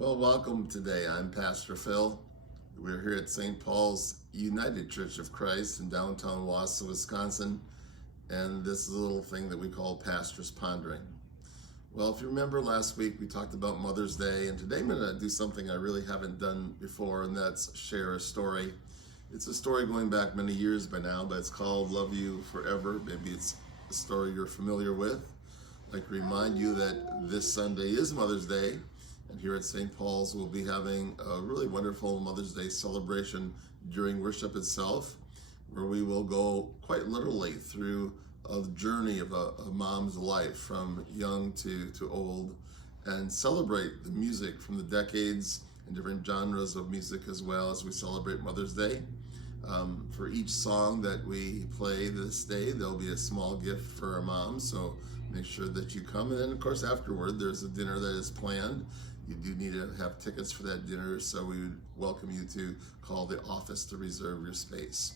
Well, welcome today. I'm Pastor Phil. We're here at St. Paul's United Church of Christ in downtown Wausau, Wisconsin, and this is a little thing that we call Pastor's Pondering. Well, if you remember last week, we talked about Mother's Day, and today I'm going to do something I really haven't done before, and that's share a story. It's a story going back many years by now, but it's called Love You Forever. Maybe it's a story you're familiar with. I'd like to remind you that this Sunday is Mother's Day. And here at St. Paul's, we'll be having a really wonderful Mother's Day celebration during worship itself, where we will go quite literally through a journey of a mom's life from young to old and celebrate the music from the decades and different genres of music as well as we celebrate Mother's Day. For each song that we play this day, there'll be a small gift for our moms, so make sure that you come. And then, of course, afterward, there's a dinner that is planned. You do need to have tickets for that dinner, so we would welcome you to call the office to reserve your space.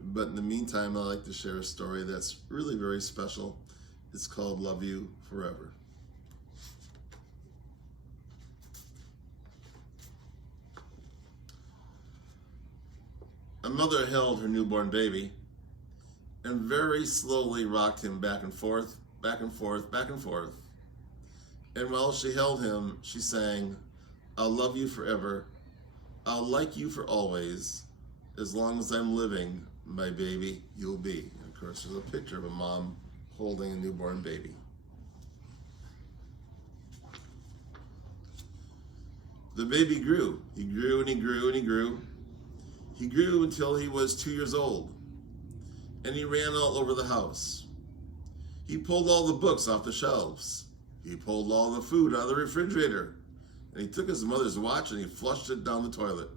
But in the meantime, I'd like to share a story that's really very special. It's called Love You Forever. A mother held her newborn baby and very slowly rocked him back and forth, back and forth, back and forth. And while she held him, she sang, "I'll love you forever. I'll like you for always. As long as I'm living, my baby, you'll be." And of course, there's a picture of a mom holding a newborn baby. The baby grew. He grew and he grew and he grew. He grew until he was 2 years old. And he ran all over the house. He pulled all the books off the shelves. He pulled all the food out of the refrigerator, and he took his mother's watch and he flushed it down the toilet.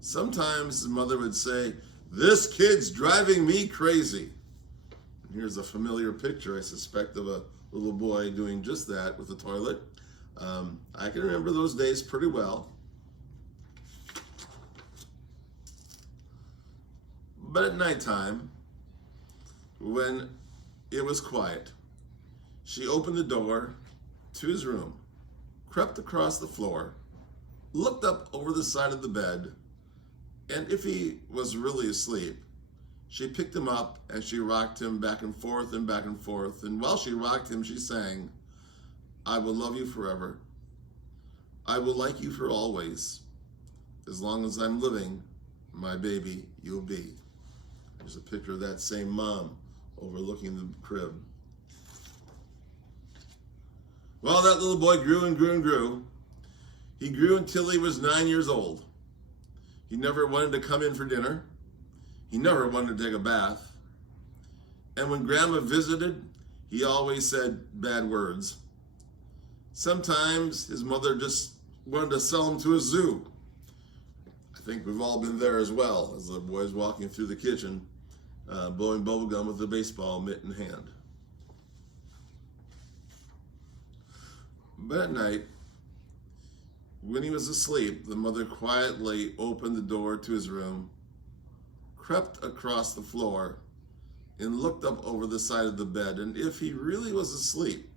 Sometimes his mother would say, "This kid's driving me crazy." And here's a familiar picture, I suspect, of a little boy doing just that with the toilet. I can remember those days pretty well. But at nighttime, when it was quiet, she opened the door to his room, crept across the floor, looked up over the side of the bed, and if he was really asleep, she picked him up and she rocked him back and forth and back and forth. And while she rocked him, she sang, "I will love you forever. I will like you for always. As long as I'm living, my baby, you'll be." There's a picture of that same mom overlooking the crib. Well, that little boy grew and grew and grew. He grew until he was 9 years old. He never wanted to come in for dinner. He never wanted to take a bath. And when Grandma visited, he always said bad words. Sometimes his mother just wanted to sell him to a zoo. I think we've all been there as well, as the boy's walking through the kitchen, blowing bubblegum with a baseball mitt in hand. But at night, when he was asleep, the mother quietly opened the door to his room, crept across the floor, and looked up over the side of the bed. And if he really was asleep,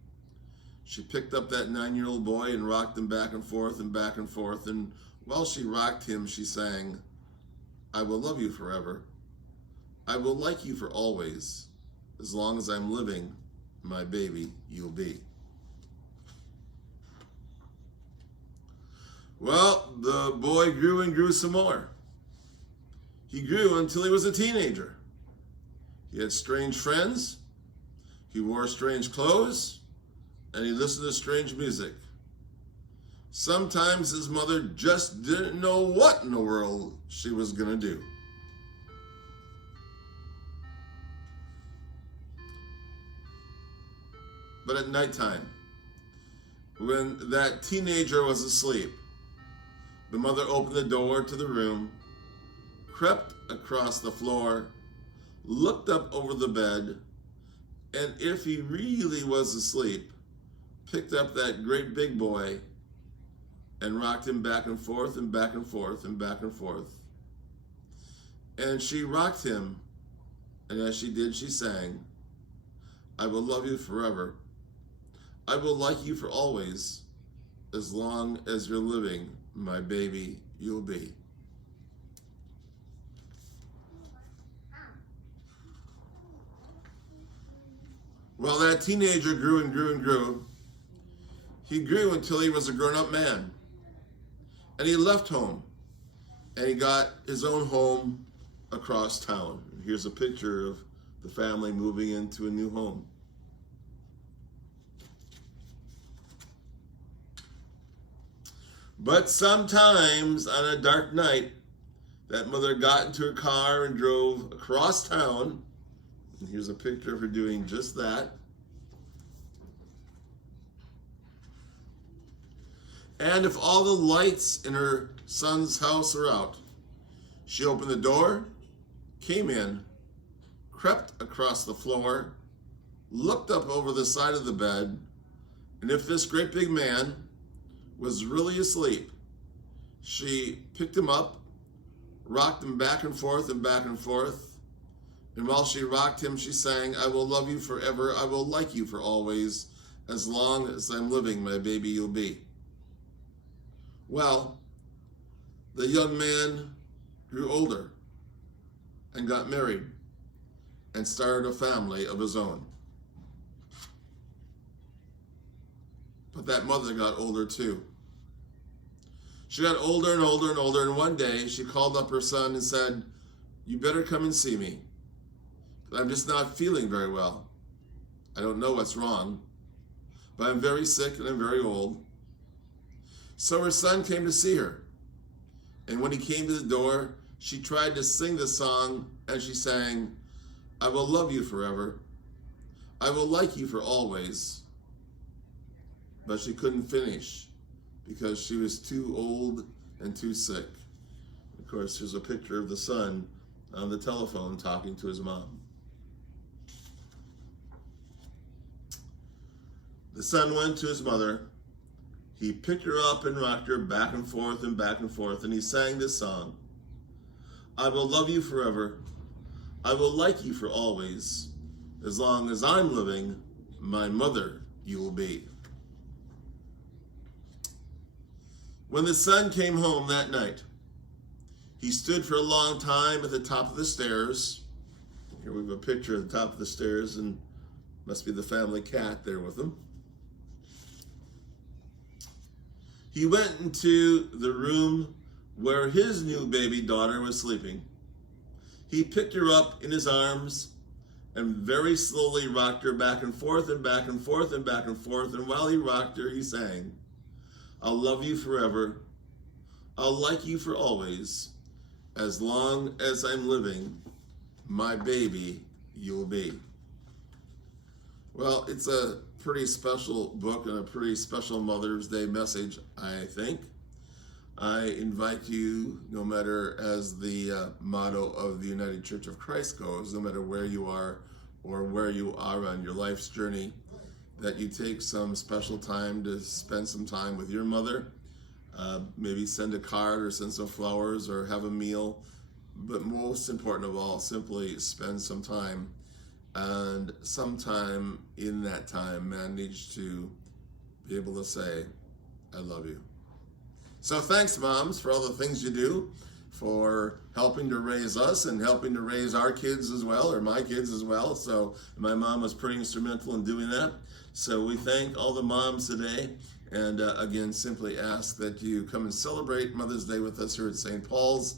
she picked up that 9-year-old boy and rocked him back and forth and back and forth. And while she rocked him, she sang, "I will love you forever. I will like you for always. As long as I'm living, my baby, you'll be." Well, the boy grew and grew some more. He grew until he was a teenager. He had strange friends, he wore strange clothes, and he listened to strange music. Sometimes his mother just didn't know what in the world she was going to do. But at nighttime, when that teenager was asleep, the mother opened the door to the room, crept across the floor, looked up over the bed, and if he really was asleep, picked up that great big boy and rocked him back and forth and back and forth and back and forth. And she rocked him, and as she did, she sang, "I will love you forever. I will like you for always. as long as you're living, my baby, you'll be. Well, that teenager grew and grew and grew. He grew until he was a grown-up man. And he left home. And he got his own home across town. And here's a picture of the family moving into a new home. But sometimes on a dark night, that mother got into her car and drove across town. And here's a picture of her doing just that. And if all the lights in her son's house are out, she opened the door, came in, crept across the floor, looked up over the side of the bed, and if this great big man was really asleep, she picked him up, rocked him back and forth and back and forth, and while she rocked him, she sang, "I will love you forever, I will like you for always, as long as I'm living, my baby you'll be." Well, the young man grew older and got married and started a family of his own. But that mother got older too. She got older and older and older, and one day she called up her son and said, "You better come and see me. I'm just not feeling very well. I don't know what's wrong, but I'm very sick and I'm very old." So her son came to see her. And when he came to the door, she tried to sing the song, and she sang, "I will love you forever. I will like you for always." But she couldn't finish because she was too old and too sick. Of course, there's a picture of the son on the telephone talking to his mom. The son went to his mother. He picked her up and rocked her back and forth and back and forth, and he sang this song. "I will love you forever. I will like you for always. As long as I'm living, my mother you will be." When the son came home that night, he stood for a long time at the top of the stairs. Here we have a picture of the top of the stairs, and must be the family cat there with him. He went into the room where his new baby daughter was sleeping. He picked her up in his arms and very slowly rocked her back and forth and back and forth and back and forth. And while he rocked her, he sang, "I'll love you forever. I'll like you for always. As long as I'm living, my baby you'll be." Well, it's a pretty special book and a pretty special Mother's Day message, I think. I invite you, no matter as the motto of the United Church of Christ goes, no matter where you are or where you are on your life's journey, that you take some special time to spend some time with your mother. Maybe send a card or send some flowers or have a meal. But most important of all, simply spend some time, and sometime in that time manage to be able to say, "I love you." So thanks, moms, for all the things you do, for helping to raise us and helping to raise our kids as well, or my kids as well. So my mom was pretty instrumental in doing that. So we thank all the moms today, and again, simply ask that you come and celebrate Mother's Day with us here at St. Paul's,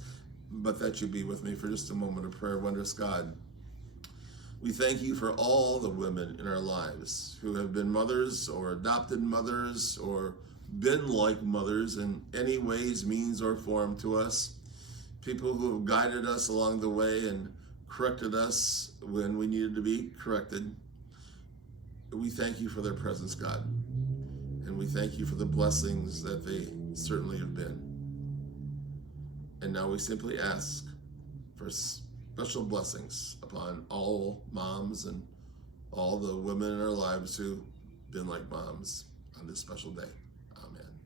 but that you be with me for just a moment of prayer. Wondrous God, we thank you for all the women in our lives who have been mothers or adopted mothers or been like mothers in any ways, means, or form to us. People who have guided us along the way and corrected us when we needed to be corrected. We thank you for their presence, God. And we thank you for the blessings that they certainly have been. And now we simply ask for special blessings upon all moms and all the women in our lives who've been like moms on this special day. Amen.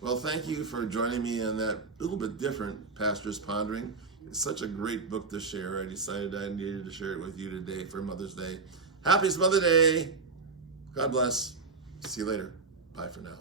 Well, thank you for joining me on that little bit different Pastor's Pondering. It's such a great book to share. I decided I needed to share it with you today for Mother's Day. Happy Mother's Day. God bless. See you later. Bye for now.